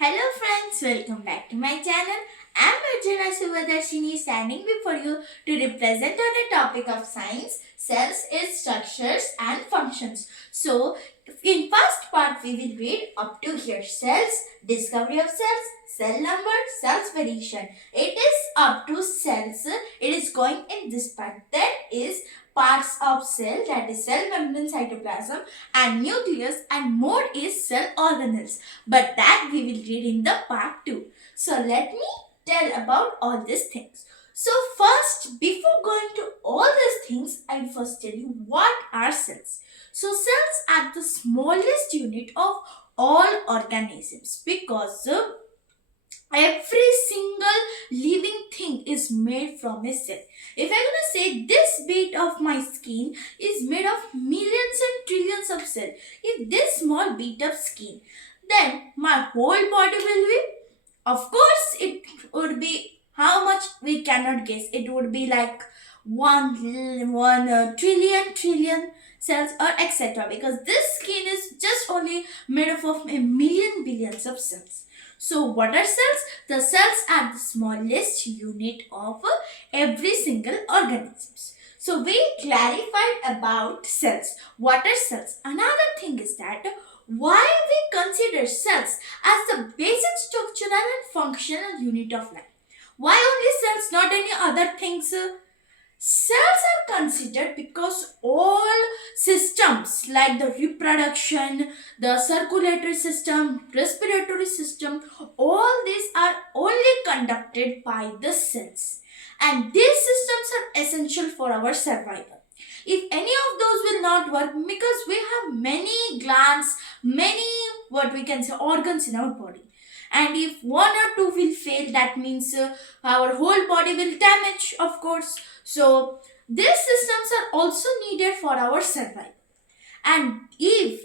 Hello friends, welcome back to my channel. I'm Arjuna Suvadarshini standing before you to represent on the topic of science, cells, its structures and functions. So, in first part we will read up to here cells, discovery of cells, cell number, cells variation. It is up to cells. It is going in this part. That is parts of cell, that is cell membrane, cytoplasm and nucleus, and more is cell organelles, but that we will read in the part 2. So let me tell about all these things. So first, before going to all these things, I will first tell you what are cells. So cells are the smallest unit of all organisms because every single living thing is made from a cell. If I'm gonna say this bit of my skin is made of millions and trillions of cells, if this small bit of skin, then my whole body will be, of course, it would be how much we cannot guess. It would be like one trillion cells or etc. Because this skin is just only made up of a million billions of cells. So what are cells? The cells are the smallest unit of every single organisms. So we clarified about cells. What are cells? Another thing is that why we consider cells as the basic structural and functional unit of life. Why only cells, not any other things? Cells are considered because all systems like the reproduction, the circulatory system, respiratory system, all these are only conducted by the cells. And these systems are essential for our survival. If any of those will not work, because we have many glands, many what we can say organs in our body, and if one or two will fail, that means our whole body will damage, of course. So these systems are also needed for our survival, and if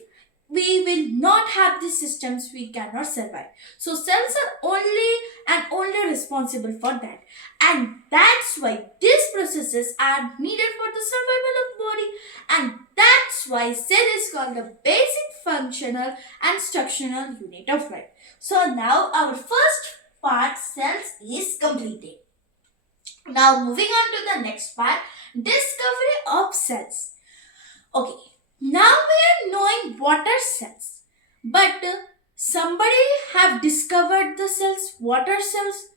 we will not have these systems, we cannot survive. So cells are only and only responsible for that, and that's why these processes are needed for the survival of body, and that's why cell is called the basic functional and structural unit of life. So now our first part, cells, is completed. Now moving on to the next part, discovery of cells. Okay, now we are knowing what are cells, but somebody have discovered the cells. What are cells?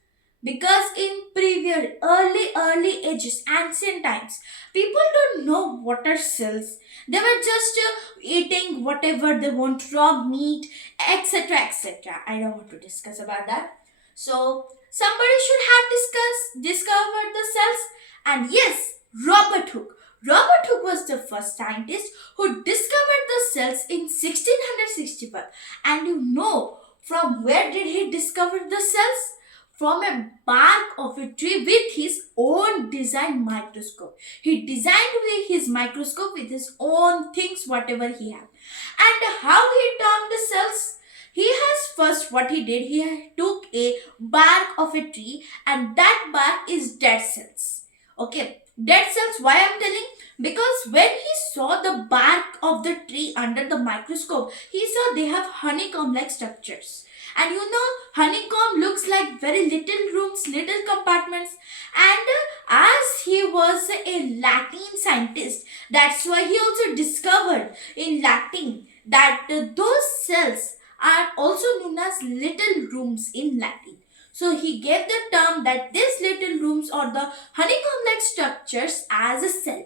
Because in previous early ages, ancient times, people don't know what are cells. They were just eating whatever they want, raw meat, etc., etc. I don't want to discuss about that. So somebody should have discovered the cells, and yes, Robert Hooke. Robert Hooke was the first scientist who discovered the cells in 1665. And you know from where did he discover the cells? From a bark of a tree with his own designed microscope. He designed with his microscope with his own things, whatever he had. And how he termed the cells? He has first what he did, he took a bark of a tree, and that bark is dead cells. Okay, dead cells, why I'm telling? Because when he saw the bark of the tree under the microscope, he saw they have honeycomb like structures. And you know, honeycomb looks like very little rooms, little compartments. And as he was a Latin scientist, that's why he also discovered in Latin that those cells are also known as little rooms in Latin. So he gave the term that these little rooms or the honeycomb-like structures as a cell.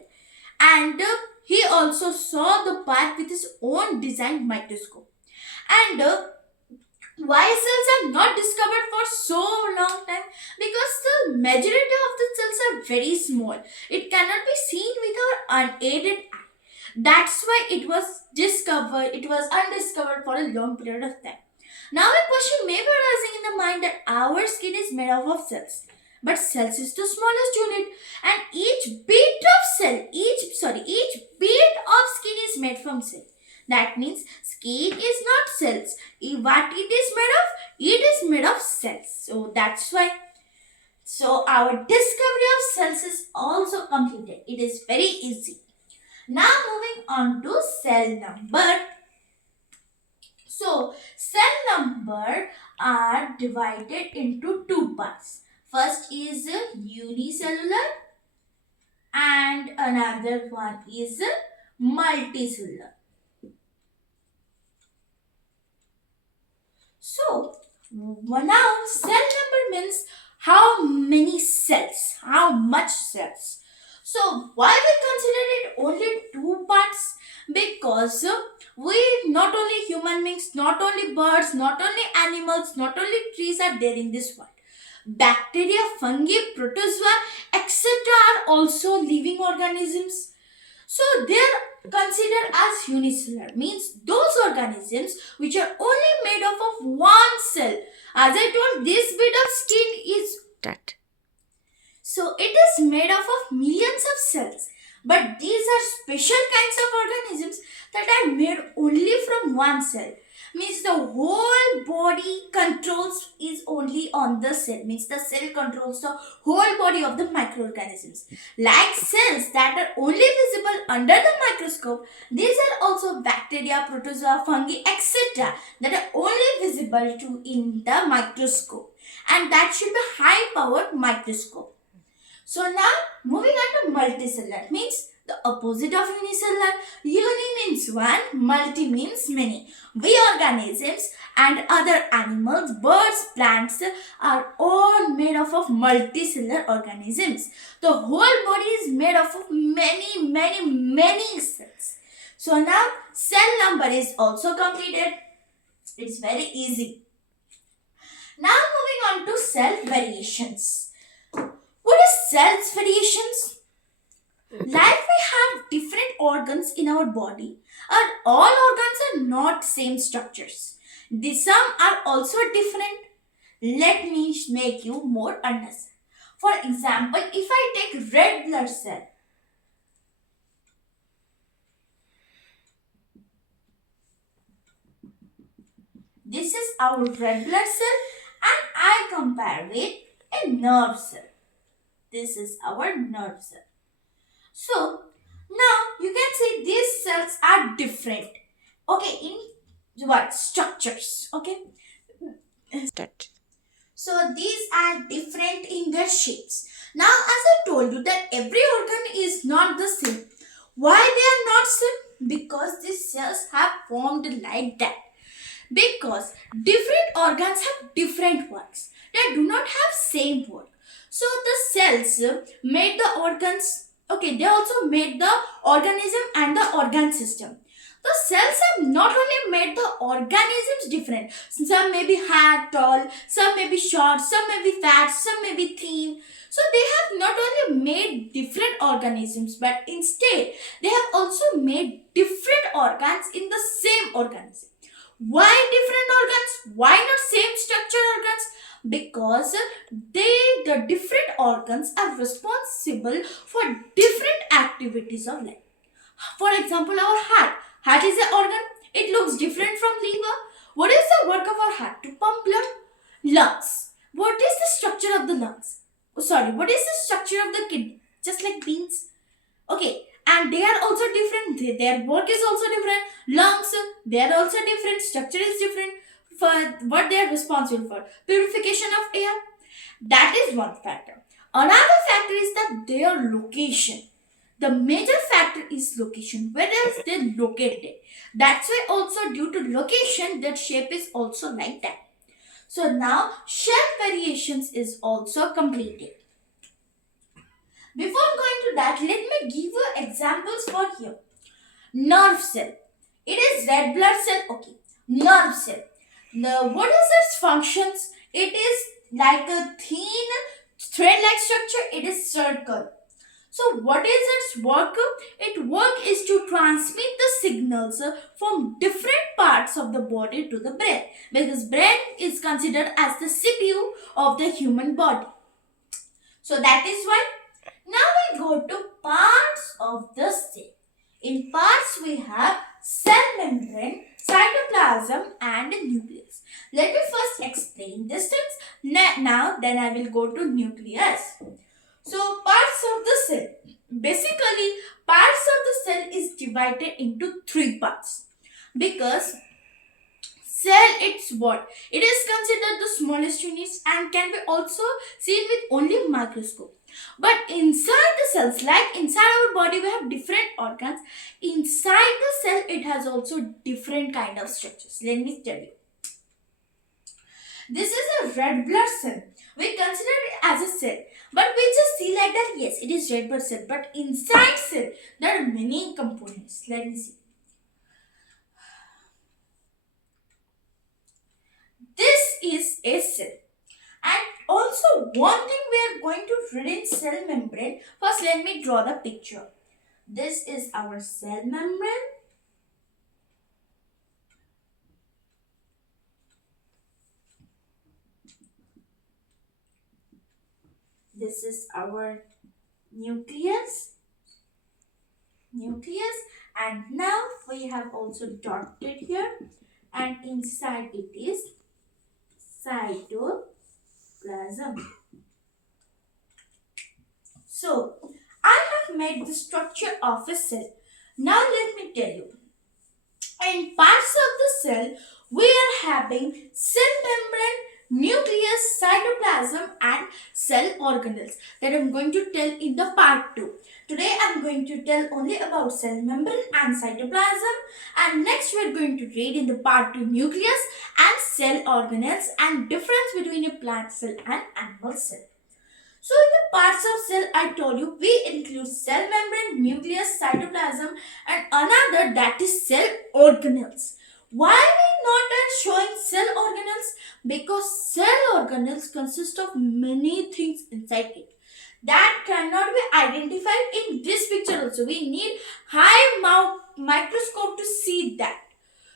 And he also saw the part with his own designed microscope. And why cells are not discovered for so long time? Because the majority of the cells are very small. It cannot be seen with our unaided eye. That's why it was discovered, it was undiscovered for a long period of time. Now a question may be arising in the mind that our skin is made up of cells. But cells is the smallest unit, and each bit of cell, each bit of skin is made from cells. That means skin is not cells. What it is made of? It is made of cells. So that's why. So our discovery of cells is also completed. It is very easy. Now moving on to cell number. So, cell number are divided into two parts. First is unicellular and another one is multicellular. So, now cell number means how many cells, how much cells. So, why we consider it only two parts? Because we, not only human beings, not only birds, not only animals, not only trees are there in this world. Bacteria, fungi, protozoa, etc. are also living organisms. So they are considered as unicellular, means those organisms which are only made up of one cell. As I told, this bit of skin is that. So it is made up of millions of cells. But these are special kinds of organisms that are made only from one cell. Means the whole body controls is only on the cell. Means the cell controls the whole body of the microorganisms. Like cells that are only visible under the microscope, these are also bacteria, protozoa, fungi, etc. that are only visible to in the microscope. And that should be high powered microscope. So now moving on to multicellular means the opposite of unicellular. Uni means one, multi means many. We organisms and other animals, birds, plants are all made up of multicellular organisms. The whole body is made up of many cells. So now cell number is also completed. It's very easy. Now moving on to cell variations. What is cells variations? Like we have different organs in our body, and all organs are not same structures. Some are also different. Let me make you more understand. For example, if I take red blood cell, this is our red blood cell, and I compare with a nerve cell. This is our nerve cell. So now you can say these cells are different. Okay, in what structures? Okay. That. So these are different in their shapes. Now, as I told you that every organ is not the same. Why they are not same? Because these cells have formed like that. Because different organs have different works. They do not have same work. So the cells made the organs. Okay, they also made the organism and the organ system. The cells have not only made the organisms different. Some may be hard, tall, some may be short, some may be fat, some may be thin. So they have not only made different organisms, but instead they have also made different organs in the same organism. Why different organs? Why not same structure organs? Because the different organs are responsible for different activities of life. For example, our heart. Heart is an organ. It looks different from liver. What is the work of our heart? To pump blood. Lungs. What is the structure of the lungs? Oh, sorry, what is the structure of the kidney? Just like beans. Okay, and they are also different. Their work is also different. Lungs, they are also different. Structure is different. For what they are responsible for, purification of air. That is one factor. Another factor is that their location. The major factor is location. Where else they located? That's why also due to location, their shape is also like that. So now shell variations is also completed. Before going to that, let me give you examples for here. Nerve cell. It is red blood cell. Okay. Nerve cell. Now, what is its functions? It is like a thin thread-like structure. It is circle. So, what is its work? Its work is to transmit the signals from different parts of the body to the brain, because brain is considered as the CPU of the human body. So, that is why now we go to parts of the cell. In parts we have cell membrane, cytoplasm and nucleus. Let me first explain these things. Now then I will go to nucleus. So parts of the cell. Basically parts of the cell is divided into three parts. Because Cell, it's what? It is considered the smallest units and can be also seen with only microscope. But inside the cells, like inside our body, we have different organs. Inside the cell, it has also different kind of structures. Let me tell you. This is a red blood cell. We consider it as a cell. But we just see like that, yes, it is red blood cell. But inside cell, there are many components. Let me see. This is a cell. And also one thing we are going to read in cell membrane. First let me draw the picture. This is our cell membrane. This is our nucleus. And now we have also dotted here, and inside it is cytoplasm. So, I have made the structure of a cell. Now let me tell you. In parts of the cell, we are having cell membrane, nucleus, cytoplasm and cell organelles that I am going to tell in the part 2. Today I am going to tell only about cell membrane and cytoplasm, and next we are going to read in the part 2 nucleus and cell organelles and difference between a plant cell and animal cell. So in the parts of cell I told you we include cell membrane, nucleus, cytoplasm and another that is cell organelles. Why we not are showing cell organelles? Because cell organelles consist of many things inside it that cannot be identified in this picture also. We need high microscope to see that.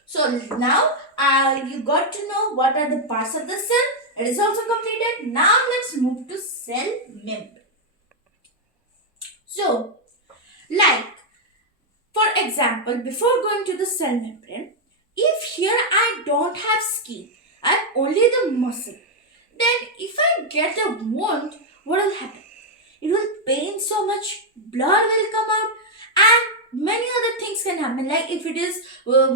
So now you got to know what are the parts of the cell. It is also completed. Now let's move to cell membrane. So, like for example, before going to the cell membrane, if here I don't have skin, I have only the muscle, then if I get a wound, what will happen? It will pain so much, blood will come out, and many other things can happen. Like if it is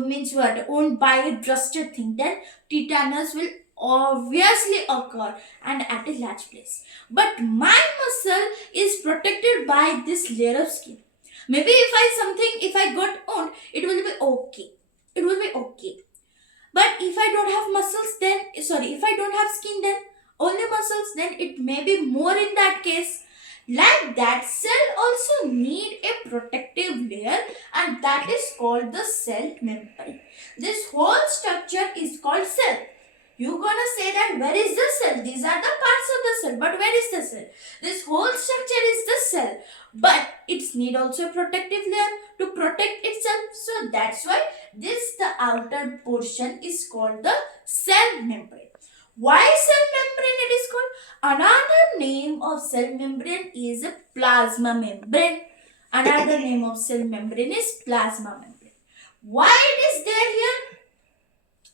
means what owned by a trusted thing, then tetanus will obviously occur and at a large place. But my muscle is protected by this layer of skin. Maybe if I got owned, it will be okay. It will be okay. But if I don't have muscles, then if I don't have skin, then only muscles, then it may be more in that case. Like that, cell also need a protective layer, and that is called the cell membrane. This whole structure is called cell. You're gonna say that where is the cell? These are the parts of the cell, but where is the cell? This whole structure is the cell, but it's need also a protective layer to protect itself. So that's why the outer portion is called the cell membrane. Why cell membrane it is called? Another name of cell membrane is a plasma membrane. Another name of cell membrane is plasma membrane. Why it is there here?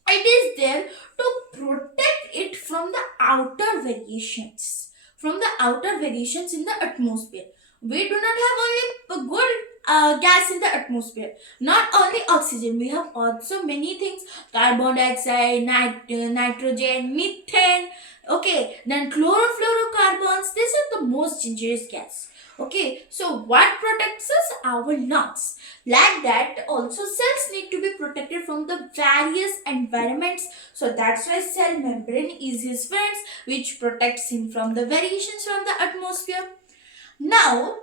It is there to protect it from the outer variations. From the outer variations in the atmosphere. We do not have only good gas in the atmosphere. Not only oxygen. We have also many things. Carbon dioxide, nitrogen, methane. Okay. Then chlorofluorocarbons. These are the most dangerous gas. Okay. So what protects us? Our lungs. Like that also cells need to be protected from the various environments. So that's why cell membrane is his friends which protects him from the variations from the atmosphere. Now,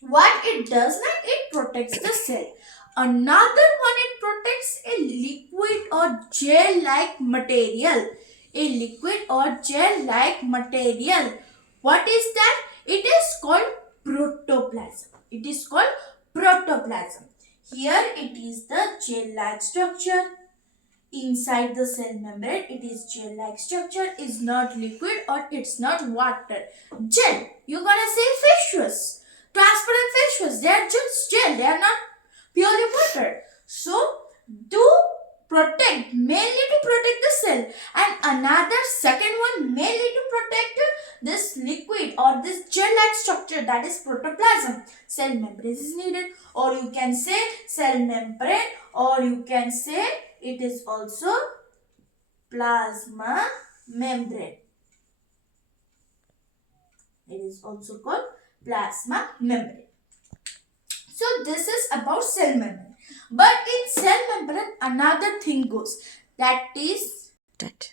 what it does now, it protects the cell. Another one, it protects a liquid or gel-like material. A liquid or gel-like material. What is that? It is called protoplasm. It is called protoplasm. Here it is the gel-like structure. Inside the cell membrane, it is gel-like structure, is not liquid or it's not water. Gel, you're gonna say viscous, transparent viscous, they are just gel, they are not purely water. So, mainly to protect the cell, and another second one mainly to protect this liquid or this gel-like structure, that is protoplasm. Cell membrane is needed, or you can say cell membrane, or you can say it is also plasma membrane. It is also called plasma membrane. So this is about cell membrane. But in cell membrane, another thing goes. That is that.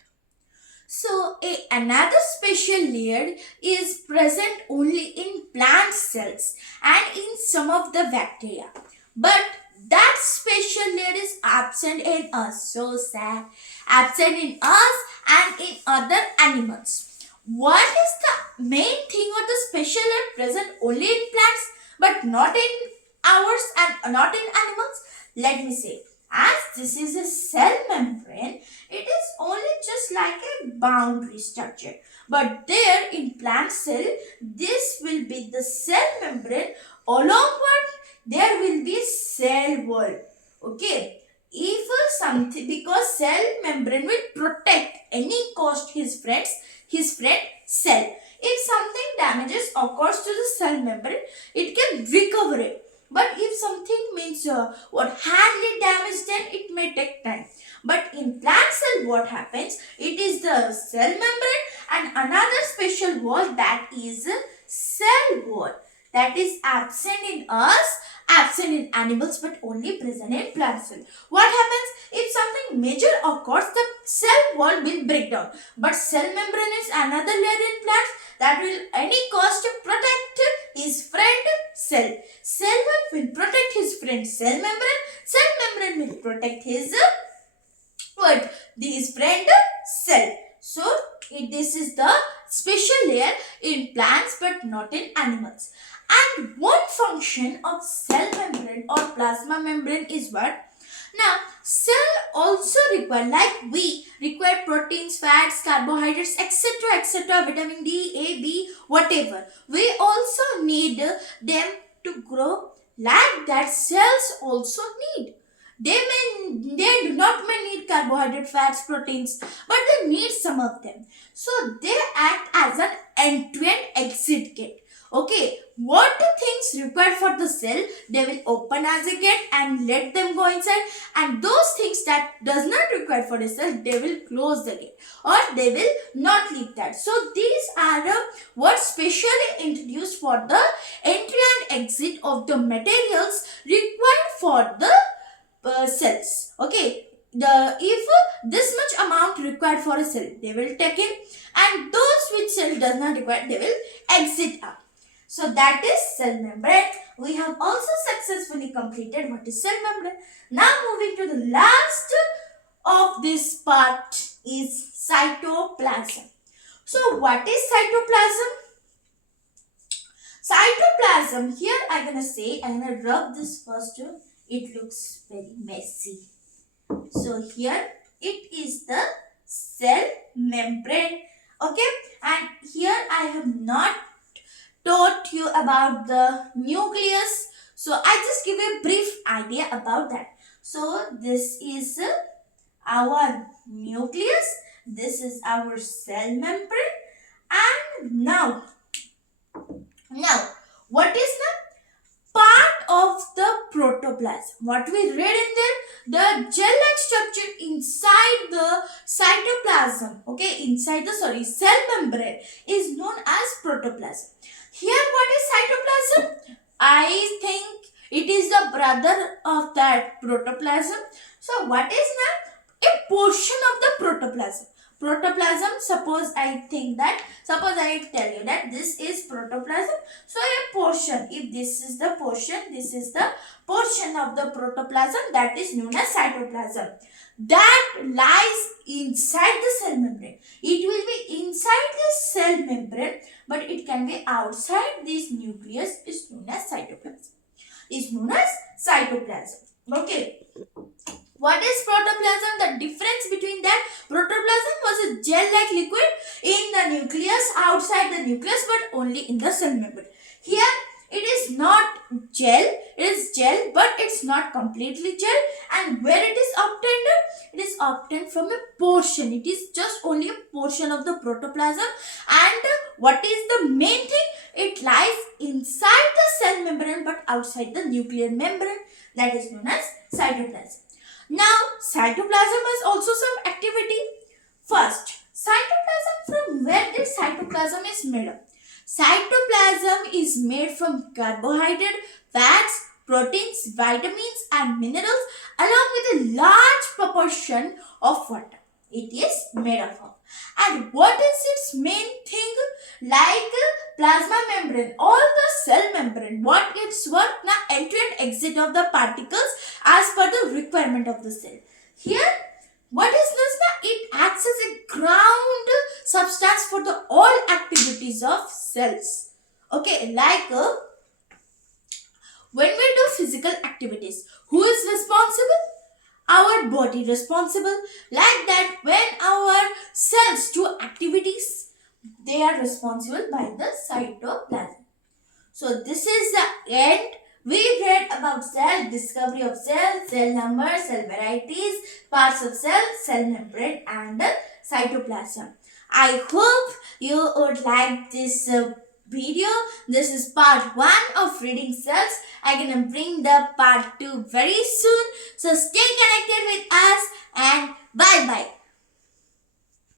So another special layer is present only in plant cells and in some of the bacteria. But that special layer is absent in us. So sad. Absent in us and in other animals. What is the main thing or the special layer present only in plants but not in ours and not in animals? Let me say. As this is a cell membrane, it is only just like a boundary structure. But there in plant cell, this will be the cell membrane. Along what there will be cell wall. Okay. If something, because cell membrane will protect any cost his friend cell. If something damages occurs to the cell membrane, it can recover it. But if something means hardly damaged, then it may take time. But in plant cell, what happens? It is the cell membrane and another special wall, that is cell wall. That is absent in us, absent in animals, but only present in plant cell. What happens? If something major occurs, the cell wall will break down. But cell membrane is another layer in plants that will any cost to protect his friend cell. Cell wall will protect his friend cell membrane. Cell membrane will protect his his friend cell. So this is the special layer in plants but not in animals. And one function of cell membrane or plasma membrane is what? Now, cell also require, like we require proteins, fats, carbohydrates, etc., vitamin D, A, B, whatever. We also need them to grow, like that cells also need. They do not need carbohydrate, fats, proteins, but they need some of them. So they act as an end-to-end exit gate. Okay, what the things required for the cell, they will open as a gate and let them go inside, and those things that does not require for the cell, they will close the gate or they will not leave that. So these are what specially introduced for the entry and exit of the materials required for the cells. Okay, if this much amount required for a cell, they will take in, and those which cell does not require, they will exit out. So that is cell membrane. We have also successfully completed what is cell membrane. Now moving to the last of this part is cytoplasm. So what is cytoplasm? Cytoplasm, here I'm going to say, I'm going to rub this first. It looks very messy. So here it is the cell membrane. Okay, and here I have not taught you about the nucleus. So I just give a brief idea about that. So this is our nucleus. This is our cell membrane. And now what is the part of the protoplasm? What we read in there, the gel-like structure inside the cytoplasm, okay, inside the cell membrane is known as protoplasm. Here what is cytoplasm? I think it is the brother of that protoplasm. So what is now? A portion of the protoplasm. Protoplasm, suppose I tell you that this is protoplasm. So a portion, if this is the portion of the protoplasm, that is known as cytoplasm. That lies inside the cell membrane. It will be inside the cell membrane, but it can be outside this nucleus, is known as cytoplasm. Okay. What is protoplasm? The difference between that, protoplasm was a gel-like liquid in the nucleus, outside the nucleus, but only in the cell membrane. Here it is not gel, it is gel, but it's not completely gel. And where it is obtained? It is obtained from a portion. It is just only a portion of the protoplasm. And what is the main thing? It lies inside the cell membrane but outside the nuclear membrane. That is known as cytoplasm. Now, cytoplasm has also some activity. First, cytoplasm, from where this cytoplasm is made up? Cytoplasm is made from carbohydrate, fats, proteins, vitamins and minerals along with a large proportion of water. It is made up of. And what is its main thing? Like plasma membrane or the cell membrane. What its work? Now, entry and exit of the particles as per the requirement of the cell. Here, what is this? Now, it acts as a ground substance for the all activities of cells. Okay, like when we do physical activities, who is responsible? Our body responsible. Like that, when our cells do activities, they are responsible by the cytoplasm. So this is the end. We read about cell, discovery of cell, cell number, cell varieties, parts of cell, cell membrane and cytoplasm. I hope you would like this video. This is part 1 of reading cells. I'm gonna bring the part 2 very soon. So stay connected with us and bye bye.